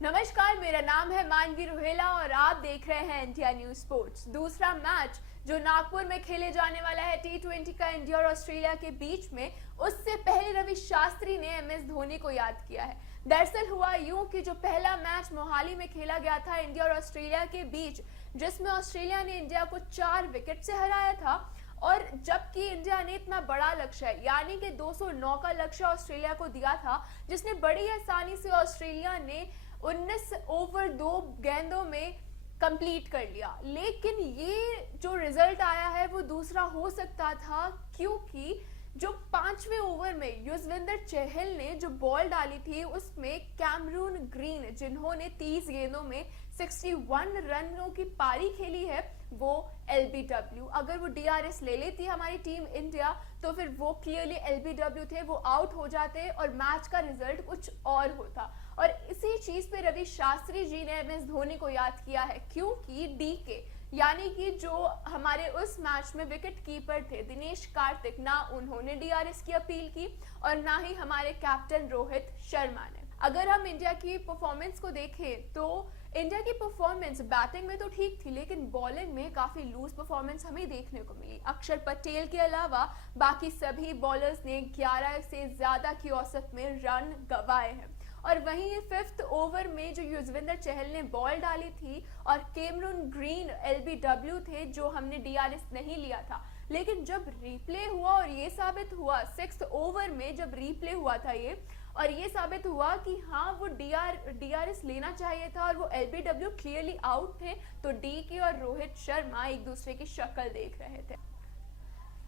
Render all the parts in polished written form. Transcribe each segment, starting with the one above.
नमस्कार, मेरा नाम है मानवी रोहेला और आप देख रहे हैं इंडिया न्यूज स्पोर्ट्स। दूसरा मैच जो नागपुर में खेले जाने वाला है T20 का इंडिया और ऑस्ट्रेलिया के बीच में, उससे पहले रवि शास्त्री ने एमएस धोनी को याद किया है। दरअसल हुआ यूं कि जो पहला मैच मोहाली में खेला गया था इंडिया और ऑस्ट्रेलिया के बीच, जिसमें ऑस्ट्रेलिया ने इंडिया को 4 विकेट से हराया था, और जबकि इंडिया ने इतना बड़ा लक्ष्य यानी कि 209 का लक्ष्य ऑस्ट्रेलिया को दिया था, जिसने बड़ी आसानी से ऑस्ट्रेलिया ने 19 ओवर 2 गेंदों में कंप्लीट कर लिया। लेकिन ये जो रिजल्ट आया है वो दूसरा हो सकता था, क्योंकि जो 5वें ओवर में युजवेंद्र चहल ने जो बॉल डाली थी उसमें कैमरून ग्रीन, जिन्होंने 30 गेंदों में 61 रनों की पारी खेली है, वो एलबीडब्ल्यू, अगर वो डीआरएस ले लेती हमारी टीम इंडिया तो फिर वो क्लियरली एलबीडब्ल्यू थे, वो आउट हो जाते और मैच का रिजल्ट कुछ और होता। और इसी चीज पे रवि शास्त्री जी ने एमएस धोनी को याद किया है, क्योंकि डीके यानी कि जो हमारे उस मैच में विकेट कीपर थे दिनेश कार्तिक, ना उन्होंने डीआरएस की अपील की और ना ही हमारे कैप्टन रोहित शर्मा ने। अगर हम इंडिया की परफॉर्मेंस को देखें तो इंडिया की परफॉर्मेंस बैटिंग में तो ठीक थी, लेकिन बॉलिंग में काफी लूज परफॉर्मेंस हमें देखने को मिली। अक्षर पटेल के अलावा बाकी सभी बॉलर्स ने 11 से ज्यादा की औसत में रन गंवाए हैं। और वहीं 5th ओवर में जो युजवेंद्र चहल ने बॉल डाली थी और कैमरून ग्रीन एलबीडब्ल्यू थे, जो हमने डीआरएस नहीं लिया था, लेकिन जब रिप्ले हुआ और ये साबित हुआ 6th ओवर में जब रिप्ले हुआ था ये, और ये साबित हुआ कि हाँ वो डीआरएस लेना चाहिए था और वो एलबीडब्ल्यू क्लियरली आउट थे, तो डीके और रोहित शर्मा एक दूसरे की शक्ल देख रहे थे।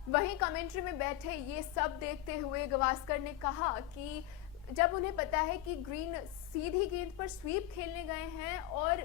वहीं कमेंट्री में बैठे ये सब देखते हुए गावस्कर ने कहा कि जब उन्हें पता है कि ग्रीन सीधी गेंद पर स्वीप खेलने गए हैं और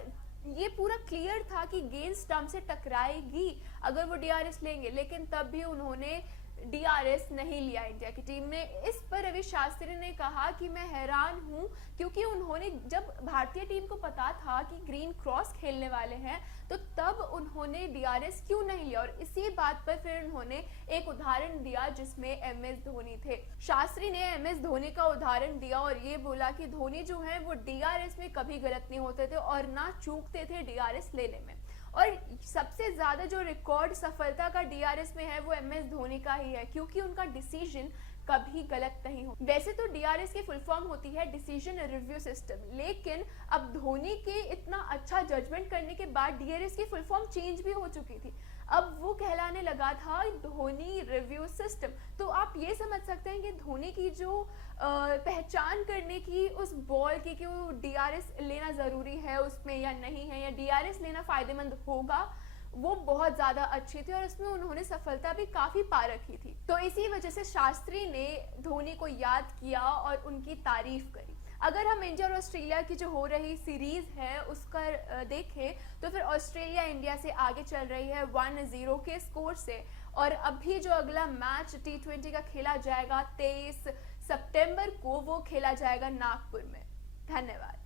ये पूरा क्लियर था कि गेंद स्टंप से टकराएगी अगर वो डीआरएस लेंगे, लेकिन तब भी उन्होंने डीआरएस नहीं लिया इंडिया की टीम ने। इस पर रवि शास्त्री ने कहा कि मैं हैरान हूं, क्योंकि उन्होंने जब भारतीय टीम को पता था कि ग्रीन क्रॉस खेलने वाले हैं तो तब उन्होंने डीआरएस क्यों नहीं लिया। और इसी बात पर फिर उन्होंने एक उदाहरण दिया जिसमें एमएस धोनी थे। शास्त्री ने एमएस धोनी का उदाहरण दिया और ये बोला कि धोनी जो है वो डीआरएस में कभी गलत नहीं होते थे और ना चूकते थे डीआरएस लेने में, और सबसे ज्यादा जो रिकॉर्ड सफलता का डीआरएस में है वो एमएस धोनी का ही है, क्योंकि उनका डिसीजन कभी गलत नहीं हो। वैसे तो डीआरएस की फुल फॉर्म होती है डिसीजन रिव्यू सिस्टम, लेकिन अब धोनी के इतना अच्छा जजमेंट करने के बाद डीआरएस की फुल फॉर्म चेंज भी हो चुकी थी, अब वो कहलाने लगा था धोनी रिव्यू सिस्टम। तो आप ये समझ सकते हैं कि धोनी की जो पहचान करने की उस बॉल की कि वो डीआरएस लेना जरूरी है उसमें या नहीं है, या डीआरएस लेना फायदेमंद होगा, वो बहुत ज्यादा अच्छी थी और उसमें उन्होंने सफलता भी काफी पा रखी थी। तो इसी वजह से शास्त्री ने धोनी को याद किया और उनकी तारीफ करी। अगर हम इंडिया और ऑस्ट्रेलिया की जो हो रही सीरीज है उसका देखें तो फिर ऑस्ट्रेलिया इंडिया से आगे चल रही है 1-0 के स्कोर से, और अभी जो अगला मैच T20 का खेला जाएगा 23 सितंबर को, वो खेला जाएगा नागपुर में। धन्यवाद।